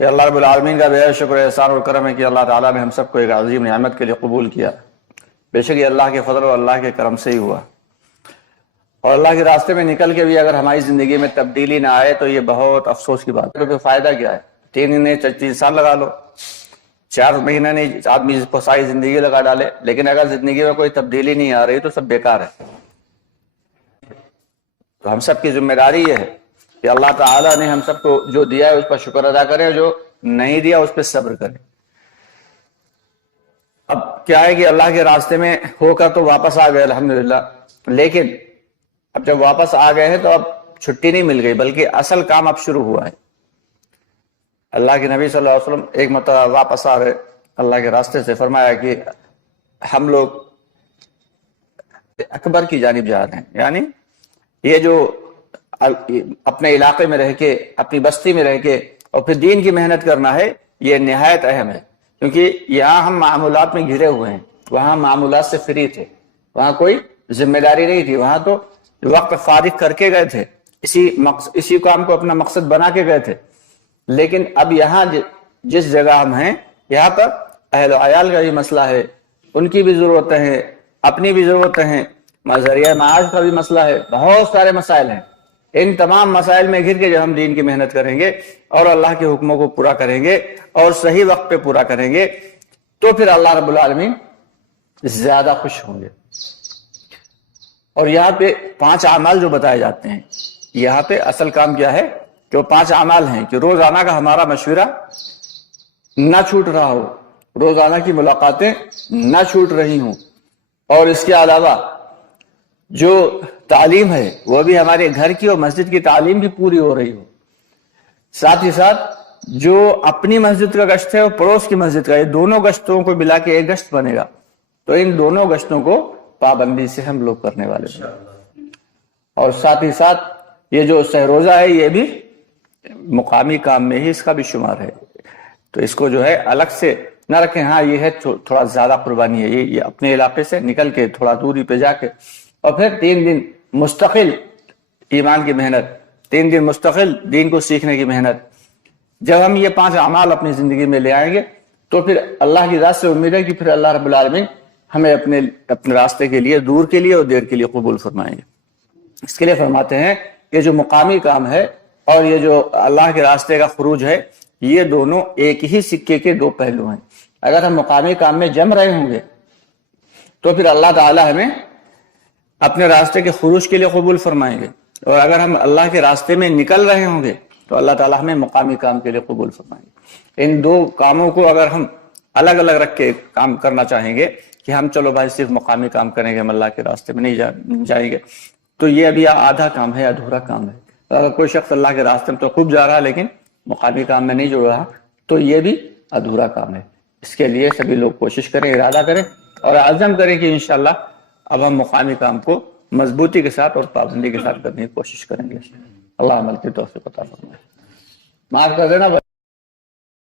کہ اللہ رب العالمین کا بے شکر احسان اور کرم ہے کہ اللہ تعالیٰ نے ہم سب کو ایک عظیم نعمت کے لیے قبول کیا۔ بے شک یہ اللہ کے فضل اور اللہ کے کرم سے ہی ہوا، اور اللہ کے راستے میں نکل کے بھی اگر ہماری زندگی میں تبدیلی نہ آئے تو یہ بہت افسوس کی بات ہے۔ تو فائدہ کیا ہے؟ 3 مہینے 3 سال لگا لو، 4 مہینے نہیں آدمی اس کو ساری زندگی لگا ڈالے، لیکن اگر زندگی میں کوئی تبدیلی نہیں آ رہی تو سب بیکار ہے۔ تو ہم سب کی ذمہ داری یہ ہے کہ اللہ تعالیٰ نے ہم سب کو جو دیا ہے اس پر شکر ادا کریں، جو نہیں دیا اس پہ صبر کریں۔ اب کیا ہے کہ اللہ کے راستے میں ہو کر تو واپس آ گئے الحمدللہ، لیکن اب جب واپس آ گئے ہیں تو اب چھٹی نہیں مل گئی، بلکہ اصل کام اب شروع ہوا ہے۔ اللہ کے نبی صلی اللہ علیہ وسلم ایک مرتبہ واپس آ رہے اللہ کے راستے سے، فرمایا کہ ہم لوگ اکبر کی جانب جا رہے ہیں، یعنی یہ جو اپنے علاقے میں رہ کے، اپنی بستی میں رہ کے اور پھر دین کی محنت کرنا ہے، یہ نہایت اہم ہے، کیونکہ یہاں ہم معمولات میں گھرے ہوئے ہیں، وہاں معمولات سے فری تھے، وہاں کوئی ذمہ داری نہیں تھی، وہاں تو وقت فارغ کر کے گئے تھے، اسی کام کو اپنا مقصد بنا کے گئے تھے۔ لیکن اب یہاں جس جگہ ہم ہیں، یہاں پر اہل و عیال کا بھی مسئلہ ہے، ان کی بھی ضرورتیں ہیں، اپنی بھی ضرورتیں ہیں، ذریعہ معاش کا بھی مسئلہ ہے، بہت سارے مسائل ہیں۔ ان تمام مسائل میں گھر کے جب ہم دین کی محنت کریں گے اور اللہ کے حکموں کو پورا کریں گے اور صحیح وقت پہ پورا کریں گے تو پھر اللہ رب العالمین زیادہ خوش ہوں گے۔ اور یہاں پہ 5 اعمال جو بتائے جاتے ہیں، یہاں پہ اصل کام کیا ہے کہ وہ 5 اعمال ہیں کہ روزانہ کا ہمارا مشورہ نہ چھوٹ رہا ہو، روزانہ کی ملاقاتیں نہ چھوٹ رہی ہوں، اور اس کے علاوہ جو تعلیم ہے وہ بھی ہمارے گھر کی اور مسجد کی تعلیم بھی پوری ہو رہی ہو، ساتھ ہی ساتھ جو اپنی مسجد کا گشت ہے اور پڑوس کی مسجد کا، یہ دونوں گشتوں کو ملا کے ایک گشت بنے گا، تو ان دونوں گشتوں کو پابندی سے ہم لوگ کرنے والے ہیں۔ اور ساتھ ہی ساتھ یہ جو سہ روزہ ہے یہ بھی مقامی کام میں ہی اس کا بھی شمار ہے، تو اس کو جو ہے الگ سے نہ رکھیں۔ ہاں یہ ہے تھوڑا زیادہ قربانی ہے، یہ اپنے علاقے سے نکل کے تھوڑا دوری پہ جا کے، اور پھر 3 دن مستقل ایمان کی محنت، 3 دن مستقل دین کو سیکھنے کی محنت۔ جب ہم یہ 5 اعمال اپنی زندگی میں لے آئیں گے تو پھر اللہ کی ذات سے امید ہے کہ پھر اللہ رب العالمین ہمیں اپنے راستے کے لیے، دور کے لیے اور دیر کے لیے قبول فرمائیں گے۔ اس کے لیے فرماتے ہیں یہ جو مقامی کام ہے اور یہ جو اللہ کے راستے کا خروج ہے، یہ دونوں ایک ہی سکے کے 2 پہلو ہیں۔ اگر ہم مقامی کام میں جم رہے ہوں گے تو پھر اللہ تعالی ہمیں اپنے راستے کے خروج کے لیے قبول فرمائیں گے، اور اگر ہم اللہ کے راستے میں نکل رہے ہوں گے تو اللہ تعالی ہمیں مقامی کام کے لیے قبول فرمائیں گے۔ ان 2 کاموں کو اگر ہم الگ الگ رکھ کے کام کرنا چاہیں گے کہ ہم چلو بھائی صرف مقامی کام کریں گے، ہم اللہ کے راستے میں نہیں جائیں گے، تو یہ ابھی آدھا کام ہے، ادھورا کام ہے۔ اگر کوئی شخص اللہ کے راستے میں تو خوب جا رہا ہے لیکن مقامی کام میں نہیں جڑ رہا تو یہ بھی ادھورا کام ہے۔ اس کے لیے سبھی لوگ کوشش کریں، ارادہ کریں اور عزم کریں کہ انشاءاللہ اب ہم مقامی کام کو مضبوطی کے ساتھ اور پابندی کے ساتھ کرنے کی کوشش کریں گے۔ اللہ عمل کی توفیق عطا فرمائے۔ معاف کر دینا بھائی۔